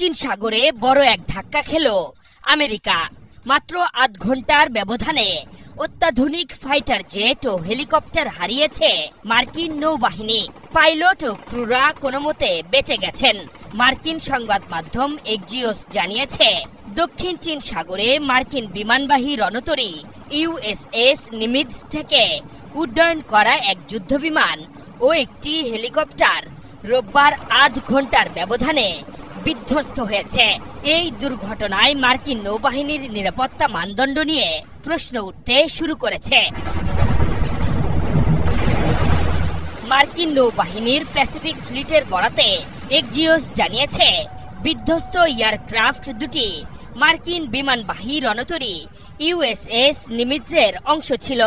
চীন সাগরে বড় এক ধাক্কা খেল আমেরিকা। মাত্র আধ ঘন্টার ব্যবধানে অত্যাধুনিক ফাইটার জেট ও হেলিকপ্টার হারিয়েছে মার্কিন নৌবাহিনী। পাইলট ও ক্রুরা কোনোমতে বেঁচে গেছেন। মার্কিন সংবাদ মাধ্যম এক্সিওস জানিয়েছে, দক্ষিণ চীন সাগরে মার্কিন বিমানবাহী রণতরী ইউএসএস নিমিৎজ থেকে উড্ডয়ন করা এক যুদ্ধবিমান ও একটি হেলিকপ্টার রোববার আধ ঘন্টার ব্যবধানে বিধ্বস্ত হয়েছে। এই দুর্ঘটনায় মার্কিন নৌবাহিনীর নিরাপত্তা মানদণ্ড নিয়ে প্রশ্ন উঠতে শুরু করেছে। মার্কিন নৌবাহিনীর প্যাসিফিক ফ্লিটের বরাতে এক্সিওস জানিয়েছে, বিধ্বস্ত এয়ারক্রাফট দুটি মার্কিন বিমানবাহী রণতরী ইউএসএস নিমিৎজের অংশ ছিল।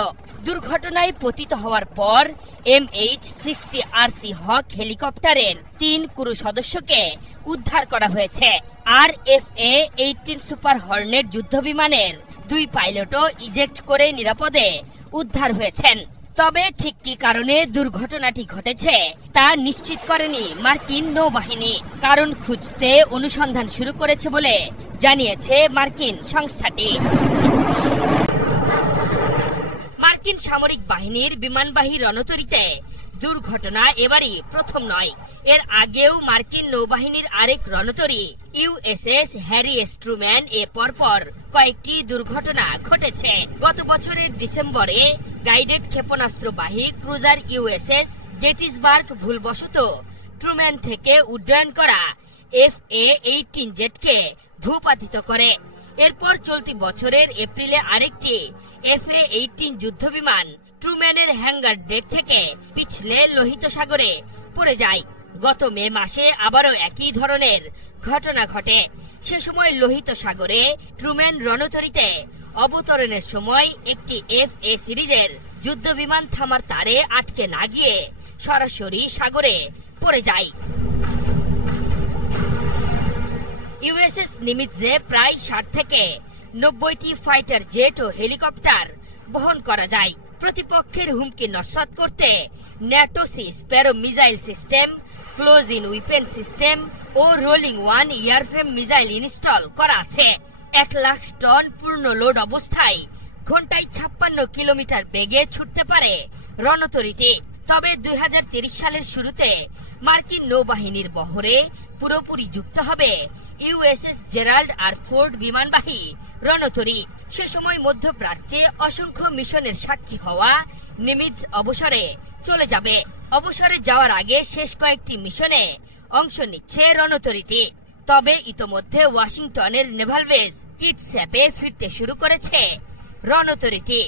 দুর্ঘটনায় পতিত হওয়ার পর MH-60RC হক হেলিকপ্টারের 3 ক্রু সদস্যকে উদ্ধার করা হয়েছে। আর FA-18 সুপার হর্নেট যুদ্ধবিমানের 2 পাইলটও ইজেক্ট করে নিরাপদে উদ্ধার হয়েছেন। তবে ঠিক কী কারণে দুর্ঘটনাটি ঘটেছে তা নিশ্চিত করেনি মার্কিন নৌবাহিনী। কারণ খুঁজতে অনুসন্ধান শুরু করেছে বলে জানিয়েছে মার্কিন সংস্থাটি। মার্কিন সামরিক বাহিনীর বিমানবাহী রণতরীতে দুর্ঘটনা এবারই প্রথম নয়। এর আগেও মার্কিন নৌবাহিনীর আরেক রণতরী ইউএসএস হ্যারি এস ট্রুম্যান এ পরপর কয়েকটি দুর্ঘটনা ঘটেছে। গত বছরের ডিসেম্বরে গাইডেড ক্ষেপণাস্ত্রবাহী ক্রুজার ইউএসএস গেটিসবার্গ ভুলবশত ট্রুম্যান থেকে উড্ডয়ন করা FA-18 জেটকে ভূপাতিত করে। এরপর চলতি বছরের এপ্রিলে আরেকটি FA-18 যুদ্ধবিমান ট্রুম্যানের হ্যাঙ্গার ডেক থেকে পিছলে লোহিত সাগরে পড়ে যায়। গত মে মাসে আবারও একই ধরনের ঘটনা ঘটে। সে সময় লোহিত সাগরে ট্রুম্যান রণতরীতে অবতরণের সময় একটি FA সিরিজের যুদ্ধবিমান থামার তারে আটকে না গিয়ে সরাসরি সাগরে পড়ে যায়। ইউএসএস নিমিৎজে প্রায় 60 থেকে 90টি ফাইটার জেট ও হেলিকপ্টার বহন করা যায়। প্রতিপক্ষের হুমকি নস্যাৎ করতে NATO sea sparrow missile system, close in weapon system ও rolling one airframe missile install করা আছে। 1 লাখ টন পূর্ণ লোড অবস্থায় ঘন্টায় 56 কিলোমিটার বেগে ছুটতে পারে রণতরীটি। তবে 2030 সালের শুরুতে মার্কিন নৌবাহিনীর বহরে পুরোপুরি যুক্ত হবে ইউএসএস জেরাল্ড আর ফোর্ড বিমানবাহী রণতরী। সে সময় মধ্যপ্রাচ্যে অসংখ্য মিশনের সাক্ষী হওয়া নিমিৎজ অবসরে চলে যাবে। অবসরে যাওয়ার আগে শেষ কয়েকটি মিশনে অংশ নিচ্ছে রণতরীটি। তবে ইতোমধ্যে ওয়াশিংটনের নেভাল বেস কিটস্যাপে ফিরতে শুরু করেছে রণতরীটি।